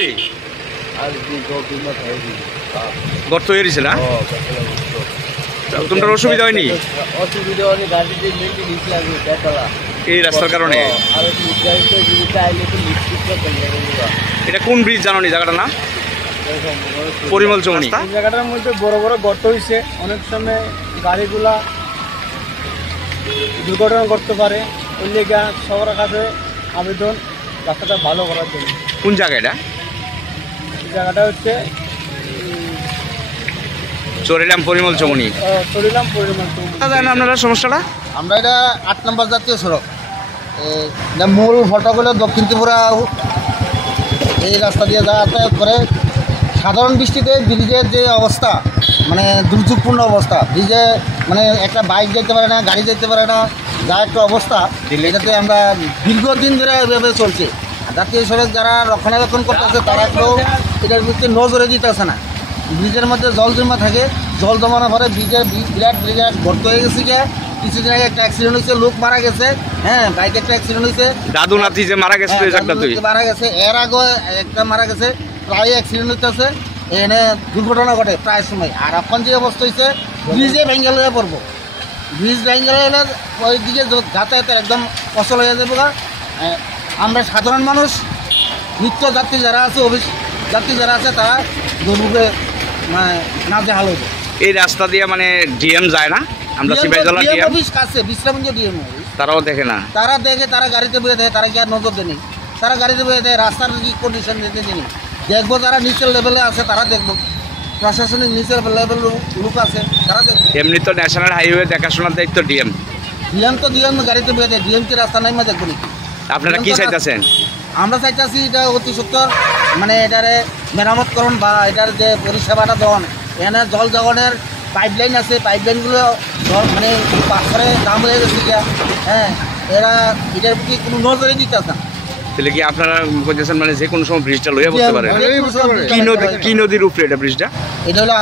রে গর্ত হয়ে গেছে না? তোমার অসুবিধা হয়নি এই রাস্তার কারণে? এটা কোন ব্রিজ জানো নি জায়গাটা না? পরিমল চৌমনি। জায়গাটার মধ্যে বড় বড় গর্ত হয়েছে, অনেক সময় গাড়িগুলা দুর্ঘটনা করতে পারে। ওই লেগে সবার কাছে আবেদন রাস্তাটা ভালো করার জন্য। কোন জায়গা এটা? এই জায়গাটা হচ্ছে চরিলাম পরিমল চৌমনি। চরিলাম পরিমল চৌমনি। জানেন আপনারা সমস্যাটা? আমরা এটা 8 নম্বর জাতীয় সড়ক, মূল ফটকগুলো দক্ষিণ ত্রিপুরা এই রাস্তা দিয়ে যাতায়াত করে। সাধারণ বৃষ্টিতে ব্রিজের যে অবস্থা, মানে দুর্যোগপূর্ণ অবস্থা, ব্রিজে মানে একটা বাইক যেতে পারে না, গাড়ি যেতে পারে না, যা একটা অবস্থা, এটাতে আমরা দীর্ঘদিন ধরে এভাবে চলছে। জাতীয় সড়ক যারা রক্ষণাবেক্ষণ করতেছে তারা কেউ এটার ভিত্তি নজরে দিতেছে না। ব্রিজের মধ্যে জল জমা থাকে, জল জমানোর পরে ব্রিজের বিরাট গর্ত হয়ে গেছে। গিয়ে কিছুদিন আগে একটা অ্যাক্সিডেন্ট হয়েছে, লোক মারা গেছে। হ্যাঁ, বাইকে একটা অ্যাক্সিডেন্ট হয়েছে, দাদু নাতি যে মারা গেছে মারা গেছে। এর আগে একটা মারা গেছে, প্রায় অ্যাক্সিডেন্ট হইতেছে, এনে দুর্ঘটনা ঘটে প্রায় সময়। আর এখন যে অবস্থা হয়েছে, ব্রিজে ভেঙ্গেল হয়ে পড়বো, ব্রিজ ভেঙ্গেল হলে ওই দিকে যাতায়াতের একদম অচল হয়ে যাবে। আমরা সাধারণ মানুষ, নিত্য যাত্রী যারা আছে, যাত্রী যারা আছে, তারা দুর্ভোগে মানে নাজেহাল হয়ে যায়। এই রাস্তা দিয়ে মানে ডিএম যায় না? আমরা সিপাহীজলা ডিএম অফিস কাছে বিশ্রামগঞ্জ ডিএম তারাও দেখে না? তারা দেখে, তারা গাড়িতে বয়ে দেয়, তারা কি আর নজর দেয়নি? তারা গাড়িতে বয়ে দেয়, রাস্তার কি কন্ডিশন দিতে জানি। দেখবো যারা নিচের লেভেলে আছে তারা দেখবো, প্রশাসনিক নিচের লেভেল লোক আছে তারা দেখবো। এমনি তো ন্যাশনাল হাইওয়ে দেখাশোনার দায়িত্ব ডিএম। ডিএম গাড়িতে বয়ে দেয়, ডিএম কি রাস্তা নাই মা দেখবো নাকি? আপনারা কি চাইতেছেন? আমরা চাইতেছি এটা অতি সত্তর মানে এটারে মেরামতকরণ বা এটার যে পরিষেবাটা দেওয়ান। এখানে জল জগনের পাইপলাইন আছে, পাইপলাইনগুলো মানে পাথরে দাম হয়ে গেছে। হ্যাঁ, এরা এটার প্রতি কোনো নজরে দিতেছে না। তাহলে কি আপনারা বলতেছেন মানে যে কোনো সময় ব্রিজটা লইয়া পড়তে পারে? কি নদীর উপরে এটা ব্রিজটা? এটা হলো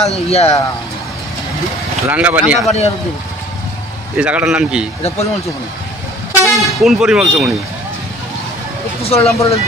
রাঙ্গাবানিয়া। এই জায়গাটার নাম কি? এটা পরিমল চৌমনি। কোন পরিমল চৌমনি? উত্তর নম্বরের